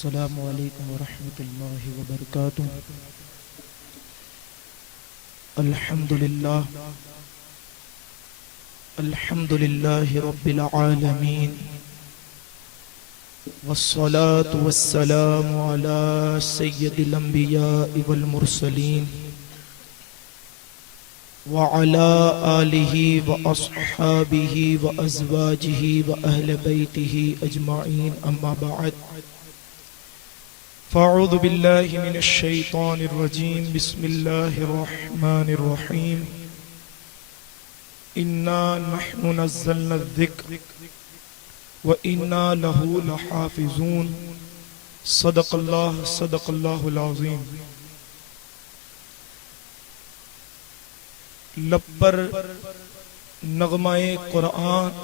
السلام علیکم ورحمۃ اللہ وبرکاتہ۔ الحمد للہ رب العالمین، والصلاة والسلام علی سید الانبیاء والمرسلین، وعلى آلہ واصحابہ وازواجہ واہل بیتہ اجمعین، اما بعد فاعوذ باللہ من الشیطان الرجیم، بسم اللہ الرحمن الرحیم۔ انا نحن نزلنا الذکر وانا له لحافظون، صدق اللہ العظیم۔ لب پر نغمہ قرآن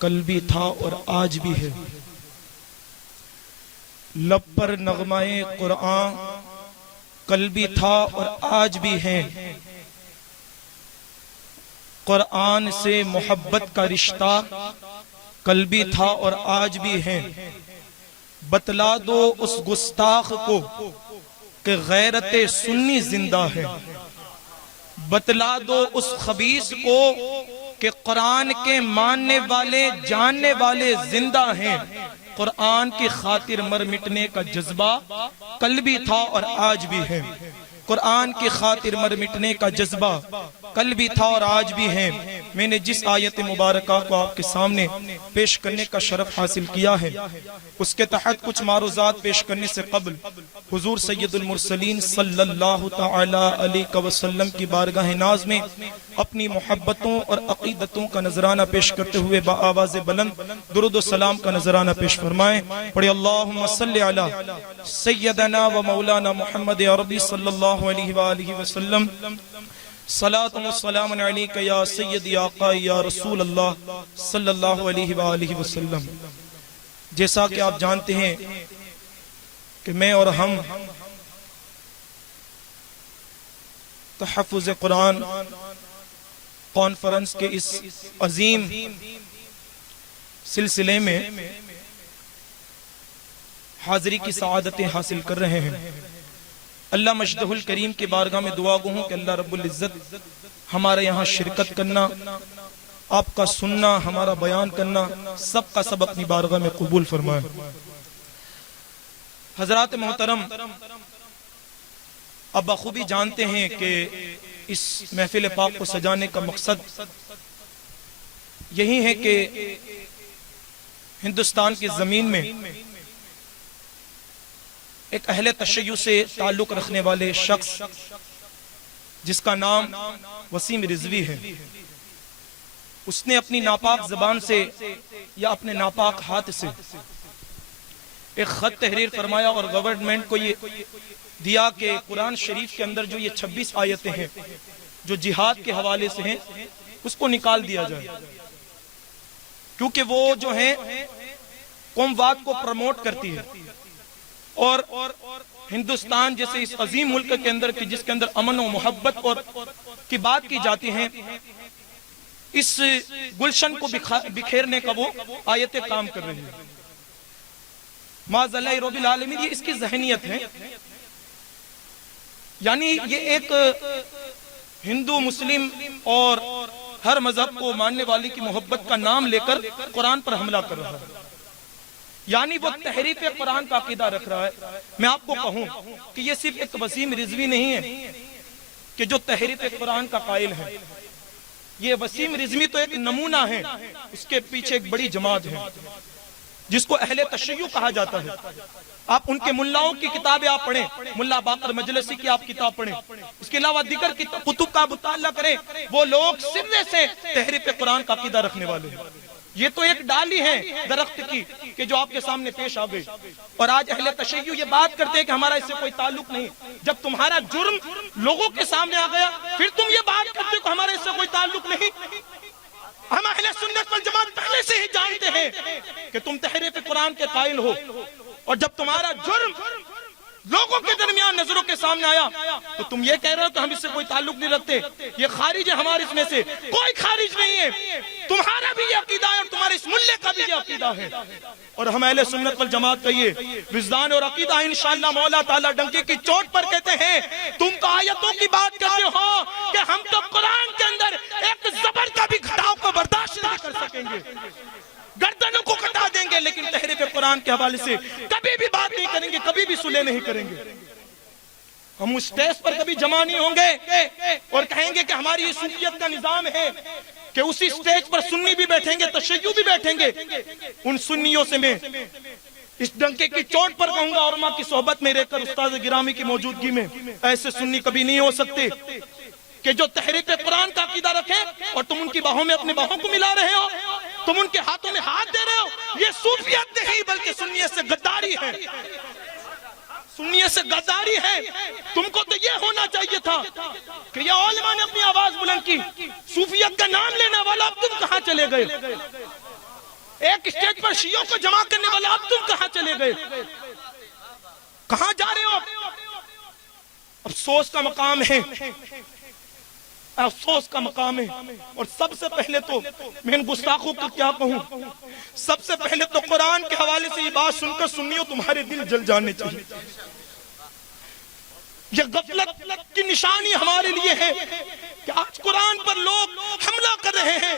کل بھی تھا اور آج بھی ہے، لب پر نغمہ قرآن کل بھی تھا اور آج بھی ہے، قرآن سے محبت کا رشتہ کل بھی تھا اور آج بھی ہے۔ بتلا دو اس گستاخ کو کہ غیرت سنی زندہ ہے، بتلا دو اس خبیث کو کہ قرآن کے ماننے والے جاننے والے زندہ ہیں۔ قرآن کی خاطر مر مٹنے کا جذبہ کل بھی تھا اور آج بھی ہے، قرآن کی خاطر مر مٹنے کا جذبہ کل بھی تھا اور آج بھی ہے۔ میں نے جس آیت مبارکہ کو آپ کے سامنے پیش کرنے کا شرف حاصل کیا ہے، اس کے تحت کچھ معروضات پیش کرنے سے قبل حضور سید المرسلین صلی اللہ تعالی علیہ وسلم کی بارگاہ ناز میں اپنی محبتوں اور عقیدتوں کا نذرانہ پیش کرتے ہوئے بآواز بلند درود و سلام کا نذرانہ پیش فرمائیں۔ پڑھیں اللہم صلی علی سیدنا و مولانا محمد عربی صلی اللہ علیہ وآلہ وسلم، صلاۃ و سلام علیک یا سید یا آقا یا رسول اللہ صلی اللہ علیہ وآلہ وسلم۔ جیسا کہ آپ جانتے ہیں کہ میں اور ہم تحفظ قرآن کانفرنس کے اس عظیم سلسلے میں حاضری کی سعادتیں حاصل کر رہے ہیں۔ اللہ مجدہ الکریم کی بارگاہ میں دعا گو ہوں کہ اللہ رب العزت ہمارے یہاں شرکت کرنا، آپ کا سننا، ہمارا بیان کرنا، سب کا سب اپنی بارگاہ میں قبول فرمائے۔ حضرات محترم، اب بخوبی جانتے ہیں کہ اس محفل پاک کو سجانے کا مقصد یہی ہے کہ ہندوستان کی زمین میں ایک اہل تشیع سے تعلق رکھنے والے شخص جس کا نام وسیم رضوی ہے، اس نے اپنی ناپاک زبان سے یا اپنے ناپاک ہاتھ سے ایک خط تحریر فرمایا اور گورنمنٹ کو یہ دیا کہ قرآن شریف کے اندر جو یہ 26 آیتیں ہیں جو جہاد کے حوالے سے ہیں، اس کو نکال دیا جائے، کیونکہ وہ جو ہیں قومواد کو پروموٹ کرتی ہے، اور ہندوستان جیسے اس عظیم ملک کے اندر جس کے اندر امن و محبت اور کی بات کی جاتی ہیں، اس گلشن کو بکھیرنے کا وہ آیتیں کام کر رہی ہیں۔ معاذ اللہ رب العالمین، یہ اس کی ذہنیت ہے، یعنی یہ ایک ہندو مسلم اور ہر مذہب کو ماننے والی کی محبت کا نام لے کر قرآن پر حملہ کر رہا ہے، یعنی وہ تحریف قرآن کا عقیدہ رکھ رہا ہے۔ میں آپ کو کہوں کہ یہ صرف ایک وسیم رضوی نہیں ہے کہ جو تحریف قرآن کا قائل ہے، یہ وسیم رضوی تو ایک نمونہ ہے، اس کے پیچھے ایک بڑی جماعت ہے جس کو اہل تشیع کہا جاتا ہے۔ آپ ان کے ملاؤں کی کتابیں آپ پڑھیں، ملا باقر مجلسی کی آپ کتاب پڑھیں، اس کے علاوہ دیگر کتب کا مطالعہ کریں، وہ لوگ سرے سے تحریف قرآن کا عقیدہ رکھنے والے ہیں۔ یہ تو ایک ڈالی ہے درخت کی کہ جو آپ کے سامنے پیش آ گئی، اور آج اہل تشیع یہ بات کرتے ہیں کہ ہمارا اس سے کوئی تعلق نہیں۔ جب تمہارا جرم لوگوں کے سامنے آ گیا، پھر تم یہ بات کرتے ہو کہ ہمارا اس سے کوئی تعلق نہیں۔ ہم اہل سنت والجماعت پہلے سے ہی جانتے ہیں کہ تم تحریف قرآن کے قائل ہو، اور جب تمہارا جرم لوگوں کے درمیان نظروں کے سامنے آیا تو تم یہ کہہ رہے ہو کہ ہم اس سے کوئی تعلق نہیں رکھتے، یہ خارج ہے ہمارے اس میں سے. کوئی خارج نہیں ہے، تمہارا بھی یہ عقیدہ ہے اور تمہارے اس ملے کا بھی یہ عقیدہ ہے. اور ہم اہل سنت والجماعت کا یہ وجدان اور عقیدہ انشاءاللہ مولا تعالیٰ ڈنکے کی چوٹ پر کہتے ہیں تم تو آیتوں کی بات کرتے ہو کہ ہم تو قرآن کے اندر ایک زبر کا بھی گھٹاؤ کو برداشت نہیں کر سکیں گے، گردنوں کو کٹا دیں گے، لیکن تحریف قرآن کے حوالے سے کبھی بھی بات نہیں کریں گے، کبھی بھی صلح نہیں کریں گے. ہم اس اسٹیج پر کبھی جمع نہیں ہوں گے اور کہیں گے کہ ہماری یہ صوفیت کا نظام ہے کہ اسی اسٹیج پر سنی بھی بیٹھیں گے، تشیع بھی بیٹھیں گے. ان سنیوں سے میں اس ڈنکے کی چوٹ پر کہوں گا، علماء کی صحبت میں رہ کر استاد گرامی کی موجودگی میں ایسے سنی کبھی نہیں ہو سکتے کہ جو تحریف قرآن کا عقیدہ رکھیں اور تم ان کی باہوں میں اپنے باہوں کو ملا رہے ہو، تم ان کے ہاتھوں میں ہاتھ دے رہے ہو. یہ صوفیت نہیں بلکہ سنیت سے غداری ہے، سنیت سے غداری ہے. تم کو تو یہ ہونا چاہیے تھا کہ یہ علماء نے اپنی آواز بلند کی، صوفیت کا نام لینے والا اب تم کہاں چلے گئے؟ ایک اسٹیج پر شیعوں کو جمع کرنے والا اب تم کہاں چلے گئے؟ کہاں جا رہے ہو؟ افسوس کا مقام ہے، افسوس کا مقام ہے. اور سب سے پہلے تو میں ان گستاخوں کو کیا کہوں، سب سے پہلے تو قرآن کے حوالے سے یہ بات سن کر سنیوں تمہارے دل جل جانے چاہیے. یہ غفلت کی نشانی ہمارے لیے ہے کہ آج قرآن پر لوگ حملہ کر رہے ہیں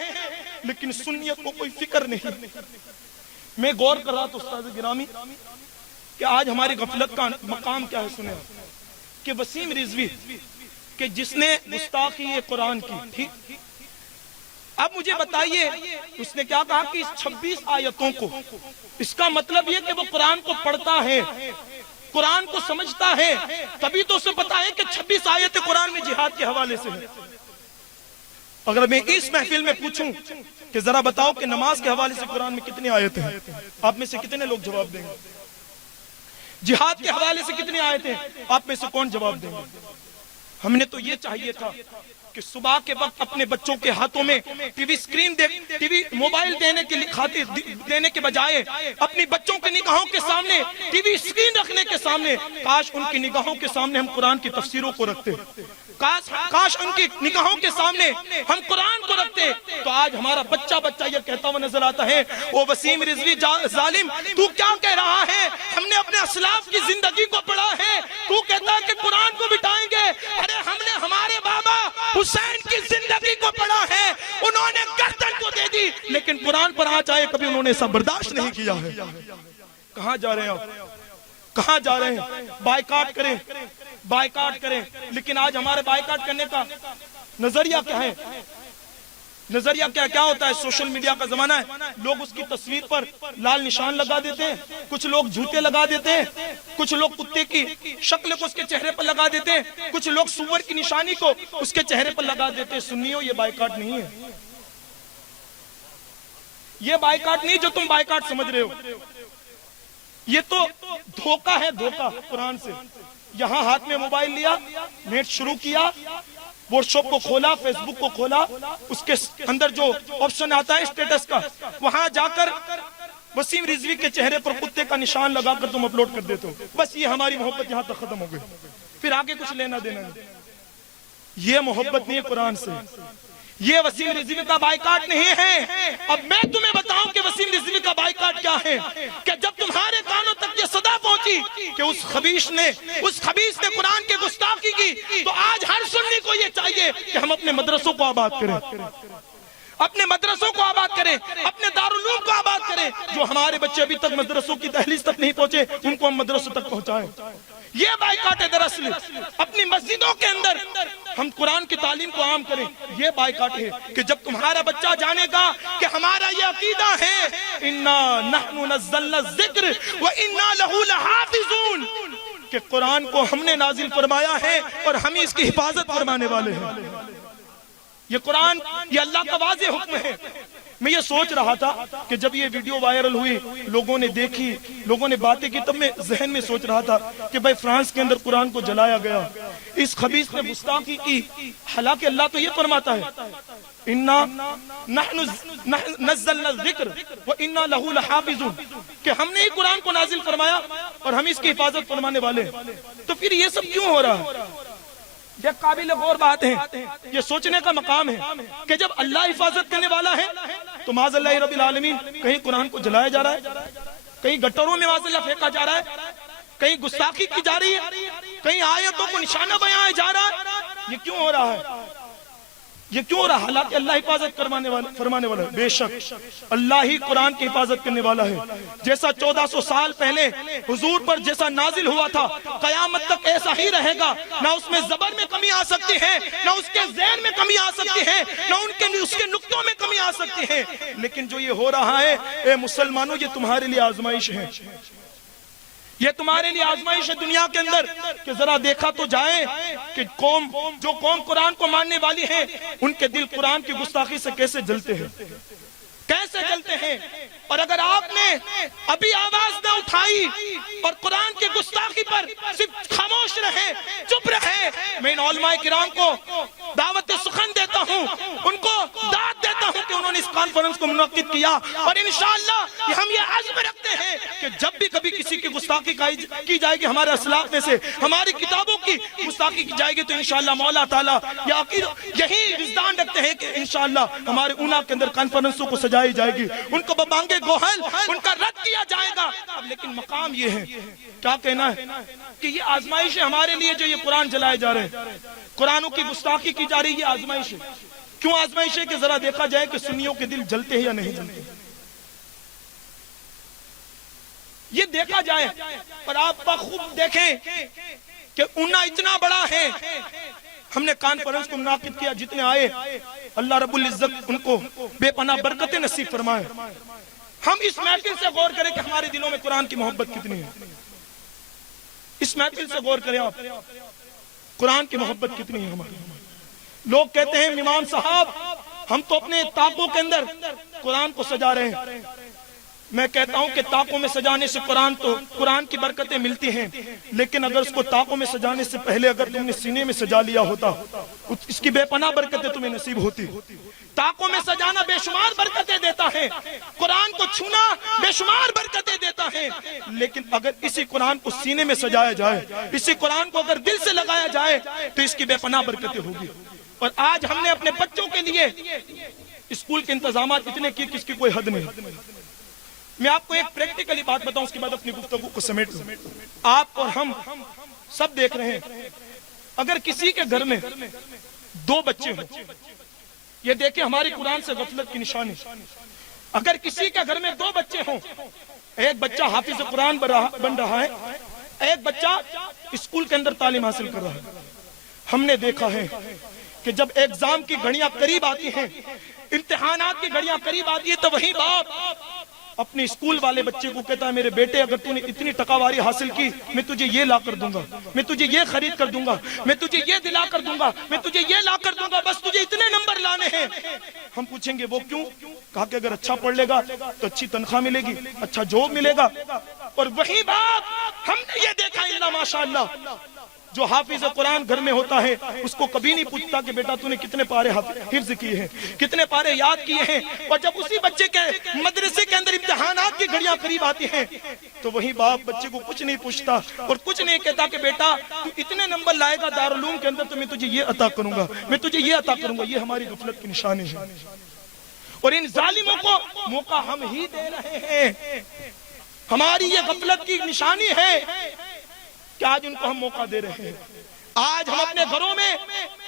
لیکن سنیت کو کوئی فکر نہیں. میں غور کر رہا تھا استاد گرامی کہ آج ہماری غفلت کا مقام کیا ہے. سنیں کہ وسیم رضوی کہ جس نے گستاخی قرآن کی تھی، اب مجھے بتائیے اس نے کیا کہا کہ اس 26 آیتوں کو، اس کا مطلب یہ کہ وہ قرآن کو پڑھتا ہے، قرآن کو سمجھتا ہے، تبھی تو اسے پتا ہے کہ 26 آیتیں قرآن میں جہاد کے حوالے سے ہیں. اگر میں اس محفل میں پوچھوں کہ ذرا بتاؤ کہ نماز کے حوالے سے قرآن میں کتنی آیتیں ہیں، آپ میں سے کتنے لوگ جواب دیں گے؟ جہاد کے حوالے سے کتنی آیتیں، آپ میں سے کون جواب دیں گے؟ ہم نے تو یہ چاہیے تھا کہ صبح کے وقت اپنے بچوں کے ہاتھوں میں T V screen T V mobile دینے کے بجائے اپنی بچوں کے نگاہوں کے سامنے ٹی وی اسکرین رکھنے کے سامنے کاش ان کی نگاہوں کے سامنے ہم قرآن کی تفسیروں کو رکھتے، کاش ان کی نگاہوں کے سامنے ہم قرآن کو رکھتے. تو آج ہمارا بچہ یہ کہتا ہوا نظر آتا ہے، او وسیم رضوی ظالم تو کیا کہہ رہا ہے؟ ہم نے اپنے اسلاف کی زندگی کو پڑھا ہے، تو کہتا ہے کہ قرآن کو مٹائیں گے. ارے ہم نے ہمارے بابا حسین کی زندگی کو پڑھا ہے، انہوں نے گردن کو دے دی لیکن قرآن پر آ جائے کبھی انہوں نے ایسا برداشت نہیں کیا ہے. کہاں جا رہے ہیں آپ؟ کہاں جا رہے ہیں؟ بائیکاٹ کریں، بائیکاٹ کریں، لیکن آج ہمارے بائیکاٹ کرنے کا نظریہ کیا ہے؟ نظریہ کیا ہوتا ہے؟ سوشل میڈیا کا زمانہ ہے، لوگ اس کی تصویر پر لال نشان لگا دیتے ہیں، کچھ لوگ جھوٹے لگا دیتے ہیں، کچھ لوگ کتے کی شکل کو اس کے چہرے پر لگا دیتے ہیں، کچھ لوگ سور کی نشانی کو اس کے چہرے پر لگا دیتے ہیں. سنیو یہ بائیکاٹ نہیں ہے، یہ بائیکاٹ نہیں جو تم بائیکاٹ سمجھ رہے ہو، یہ تو دھوکہ ہے، دھوکہ قرآن سے. یہاں ہاتھ میں موبائل لیا، نیٹ شروع کیا، واٹس ایپ کو کھولا، فیس بک کو کھولا، اس کے اندر جو آپشن آتا ہے اسٹیٹس کا، وہاں جا کر وسیم رضوی کے چہرے پر کتے کا نشان لگا کر تم اپلوڈ کر دیتے ہو. بس یہ ہماری محبت یہاں تک ختم ہو گئی، پھر آگے کچھ لینا دینا نہیں. یہ محبت نہیں ہے قرآن سے، یہ وسیم رضوی کا بائیکاٹ نہیں ہے. اب میں تمہیں بتاؤں کہ وسیم رضوی کا بائیکاٹ کیا ہے، کہ جب تمہارے کانوں تک یہ صدا پہنچی کہ اس خبیث نے قرآن کے گستاخی کی، تو آج ہر سنی کو یہ چاہیے کہ ہم اپنے مدرسوں کو آباد کریں، اپنے مدرسوں کو آباد کریں، اپنے دارالعلوم کو آباد کریں. جو ہمارے بچے ابھی تک مدرسوں کی دہلیز تک نہیں پہنچے ان کو ہم مدرسوں تک پہنچائیں. یہ بائیکاٹ ہے دراصل. اپنی مسجدوں کے اندر ہم قرآن کی تعلیم کو عام کریں. یہ بائیکاٹ ہے کہ جب تمہارا بچہ جانے گا کہ ہمارا یہ عقیدہ ہے اِنَّا نَحْنُ نَزَّلْنَا الذِّكْرِ وَإِنَّا لَهُ لَحَافِظُونَ، کہ قرآن کو ہم نے نازل فرمایا ہے اور ہم اس کی حفاظت فرمانے والے ہیں. یہ قرآن، یہ اللہ کا واضح حکم ہے. میں یہ سوچ رہا تھا کہ جب یہ ویڈیو وائرل ہوئی، لوگوں نے دیکھی، لوگوں نے باتیں کی، تب میں ذہن میں سوچ رہا تھا کہ بھائی فرانس کے اندر قرآن کو جلایا گیا، اس خبیث نے گستاخی کی. حالانکہ اللہ تو یہ فرماتا ہے اِنَّا نَحْنُ نَزَّلْنَا الذِّكْرَ وَإِنَّا لَهُ لَحَافِظُونَ، کہ ہم نے ہی قرآن کو نازل فرمایا اور ہم اس کی حفاظت فرمانے والے ہیں، تو پھر یہ سب کیوں ہو رہا ہے؟ یہ قابل غور بات ہے، یہ سوچنے کا مقام ہے کہ جب اللہ حفاظت کرنے والا ہے تو معاذ اللہ رب العالمین کہیں قرآن کو جلایا جا رہا ہے، کہیں گٹروں میں معاذ اللہ پھینکا جا رہا ہے، کہیں گستاخی کی جا رہی ہے، کہیں آیتوں کو نشانہ بیان جا رہا ہے. یہ کیوں ہو رہا ہے؟ یہ کیوں ہو رہا ہے؟ حالانکہ اللہ حفاظت فرمانے والا ہے. بے شک اللہ ہی قرآن کی حفاظت کرنے والا ہے. جیسا 1400 سال پہلے حضور پر جیسا نازل ہوا تھا قیامت تک ایسا ہی رہے گا. نہ اس میں زبر میں کمی آ سکتی ہے، نہ اس کے ذہن میں کمی آ سکتی ہے، نہ اس کے نقطوں میں کمی آ سکتی ہے. لیکن جو یہ ہو رہا ہے اے مسلمانوں، یہ تمہارے لیے آزمائش ہے، یہ تمہارے لیے آزمائش ہے دنیا کے اندر، کہ ذرا دیکھا تو جائے کہ جو قوم قرآن کو ماننے والی ہے ان کے دل قرآن کی گستاخی سے کیسے جلتے ہیں، کیسے جلتے ہیں. اور اگر آپ نے ابھی آواز نہ اٹھائی اور قرآن کی گستاخی پر صرف خاموش رہے، چپ رہے، میں ان علماء کرام کو دعوت سخن دیتا ہوں، ان کو داد دیتا ہوں کہ انہوں نے اس کانفرنس کو منعقد کیا. اور انشاءاللہ ہم یہ عزم رکھتے ہیں کہ جب بھی کبھی کسی کی گستاخی کی جائے گی، ہمارے اسلاف میں سے ہماری کتابوں کی گستاخی کی جائے گی، تو انشاءاللہ مولا تعالیٰ یہی رضوان رکھتے ہیں کہ انشاءاللہ ہمارے اونا کے اندر کانفرنسوں کو سجائی جائے گی، ان کو ببانگے گوہل ان کا رد کیا جائے گا. لیکن مقام یہ ہے، کیا کہنا ہے کہ یہ آزمائش ہے ہمارے لیے جو یہ قرآن جلائے جا رہے ہیں، قرآنوں کی گستاخی کی جا رہی ہے. یہ آزمائش ہے. کیوں آزمائش ہے؟ کہ ذرا دیکھا جائے کہ سنیوں کے دل جلتے ہیں یا نہیں جلتے، یہ دیکھا جائے. اور آپ خوب دیکھیں کہ اونا اتنا بڑا ہے. ہم نے کانفرنس کو منعقد کیا، جتنے آئے اللہ رب العزت ان کو بے پناہ برکتیں نصیب فرمائے. ہم اس محفل سے غور کریں کہ ہمارے دلوں میں قرآن کی محبت کتنی ہے. اس محفل سے غور کریں آپ، قرآن کی محبت کتنی ہے ہماری. لوگ کہتے ہیں امام صاحب ہم تو اپنے طاقوں کے اندر قرآن کو سجا رہے ہیں. میں کہتا ہوں کہ طاقوں میں سجانے سے قرآن کی برکتیں ملتی ہیں، لیکن اگر اس کو طاقوں میں سجانے سے پہلے اگر تم نے سینے میں سجا لیا ہوتا، اس کی بے پناہ برکتیں تمہیں نصیب ہوتی. طاقوں میں سجانا بے شمار برکتیں دیتا ہے، قرآن کو چھونا بے شمار برکتیں دیتا ہے. لیکن اگر اسی قرآن کو سینے میں سجایا جائے، اسی قرآن کو اگر دل سے لگایا جائے، تو اس کی بے پناہ برکتیں ہوگی. اور آج ہم نے اپنے بچوں کے لیے اسکول کے انتظامات اتنے کیے کہ اس کی کوئی حد نہیں. میں آپ کو ایک پریکٹیکلی بات بتاؤں، اس کے بعد اپنی گفتگو کو سمیٹ لوں. آپ اور ہم سب دیکھ رہے ہیں، اگر کسی کے گھر میں 2 بچے ہوں، یہ دیکھیں ہماری قرآن سے غفلت کی نشانی. اگر کسی کے گھر میں 2 بچے ہوں، ایک بچہ حافظ قرآن بن رہا ہے، ایک بچہ اسکول کے اندر تعلیم حاصل کر رہا ہے. ہم نے دیکھا ہے کہ جب ایگزام کی گھڑیاں قریب آتی ہیں، امتحانات کی گھڑیاں قریب آتی ہیں، تو وہی باپ اپنے اسکول والے بچے کو کہتا ہے میرے بیٹے اگر تو نے اتنی ٹکاواری حاصل کی، میں تجھے یہ لا کر دوں گا، میں تجھے یہ خرید کر دوں گا، میں تجھے یہ دلا کر دوں گا، میں تجھے یہ لا کر دوں گا، بس تجھے اتنے نمبر لانے ہیں. ہم پوچھیں گے وہ کیوں؟ کہا کہ اگر اچھا پڑھ لے گا تو اچھی تنخواہ ملے گی، اچھا جاب ملے گا. اور وہی باپ ہم نے یہ دیکھا الا ماشاءاللہ جو حافظ قرآن گھر میں ہوتا ہے اس کو کبھی نہیں پوچھتا کہ بیٹا تو نے کتنے پارے حفظ کیے ہیں، کتنے پارے یاد کیے ہیں. اور جب اسی بچے کے مدرسے کے اندر امتحانات کی گھڑیاں قریب آتی ہیں تو وہی باپ بچے کو کچھ نہیں پوچھتا اور کچھ نہیں کہتا کہ بیٹا تو اتنے نمبر لائے گا دارالعلوم کے اندر تو میں تجھے یہ عطا کروں گا، میں تجھے یہ عطا کروں گا. یہ ہماری غفلت کی نشانی ہے اور ان ظالموں کو موقع ہم ہی دے رہے ہیں. ہماری یہ غفلت کی نشانی ہے کہ آج ان کو ہم موقع دے رہے ہیں. آج ہم اپنے گھروں میں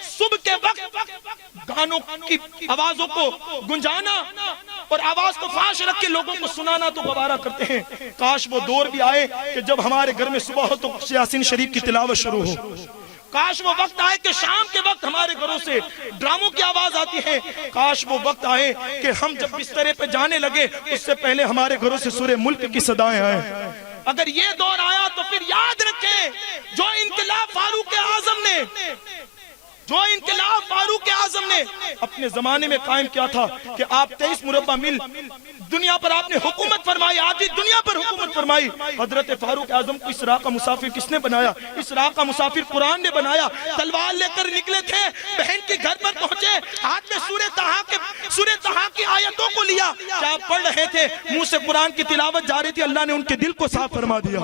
صبح کے وقت گانوں کی آوازوں کو گنجانا اور آواز کو فاش رکھ کے لوگوں کو سنانا تو گوارا کرتے ہیں. کاش وہ دور بھی آئے کہ جب ہمارے گھر میں صبح ہو تو یاسین شریف کی تلاوت شروع ہو. کاش وہ وقت آئے کہ شام کے وقت ہمارے گھروں سے ڈراموں کی آواز آتی ہے. کاش وہ وقت آئے کہ ہم جب بسترے پہ جانے لگے اس سے پہلے ہمارے گھروں سے سورہ ملک کی صدائیں آئیں. اگر یہ دور آیا تو پھر یاد رکھیں جو انقلاب فاروق اعظم نے جو انقلاب فاروق اعظم نے اپنے زمانے میں قائم کیا تھا کہ آپ 23 مربع میل دنیا پر آپ نے حکومت فرمائی، آدھی دنیا پر حکومت فرمائی. حضرت فاروق اعظم کو اس راہ کا مسافر کس نے بنایا؟ اس راہ کا مسافر قرآن نے بنایا. تلوار لے کر نکلے تھے، بہن کے گھر پر پہنچے، ہاتھ میں سورہ طٰہٰ کی آیتوں کو لیا. کیا پڑھ رہے تھے؟ منہ سے قرآن کی تلاوت جاری تھی. اللہ نے ان کے دل کو صاف فرما دیا.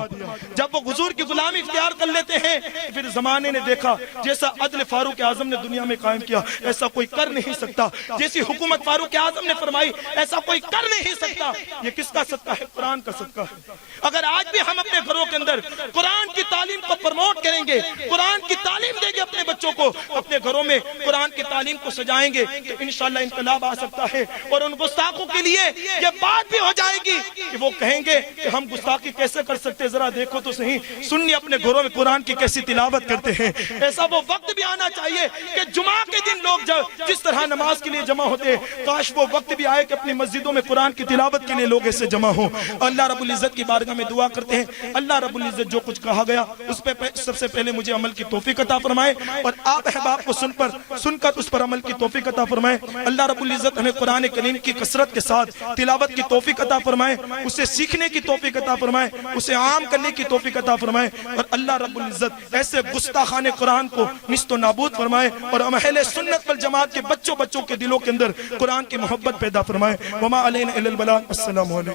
جب وہ حضور کی غلامی اختیار کر لیتے ہیں، پھر زمانے نے دیکھا جیسا عدل فاروق اعظم نے دنیا میں قائم کیا ایسا کوئی کر نہیں سکتا. جیسی حکومت فاروق اعظم نے فرمائی ایسا کوئی کر نہیں سکتا. یہ کس کا صدقہ ہے؟ قرآن کا صدقہ ہے. اگر آج بھی ہم اپنے گھروں کے اندر قرآن کی تعلیم کو پروموٹ کریں گے، قرآن کی تعلیم دیں گے اپنے بچوں کو، اپنے گھروں میں قرآن کی تعلیم کو سجائیں گے، تو انشاءاللہ انقلاب آ سکتا ہے. اور ان گستاخوں کے لیے یہ بات بھی ہو جائے گی کہ وہ کہیں گے کہ ہم گستاخی کیسے کر سکتے، ذرا دیکھو تو صحیح سنی اپنے گھروں میں قرآن کی کیسی تلاوت کرتے ہیں. ایسا وہ وقت بھی آنا چاہیے کہ جمعہ کے دن لوگ جس طرح نماز کے لیے جمع ہوتے ہیں، کاش وہ وقت بھی آئے کہ اپنی مسجدوں میں قرآن کی تلاوت کے لیے لوگ ایسے جمع ہوں. اللہ رب العزت کی بارگاہ میں دعا کرتے ہیں اللہ رب العزت جو کچھ کہا گیا اس پہ سب سے پہلے مجھے عمل کی توفیق عطا فرمائے، اور آپ احباب کو سن کر اس پر عمل کی توفیق عطا فرمائے. اللہ رب العزت ہمیں قرآن کریم کی کثرت کے ساتھ تلاوت کی توفیق عطا فرمائے، اسے سیکھنے کی توفیق عطا فرمائے، اسے عام کرنے کی توفیق عطا فرمائے. اور اللہ رب العزت ایسے گستاخان قرآن کو نیست و نابود فرمائے، اور ہم اہل سنت والجماعت کے بچوں کے دلوں کے اندر قرآن کی محبت پیدا فرمائے. وما علینا الا البلاغ. السلام علیکم.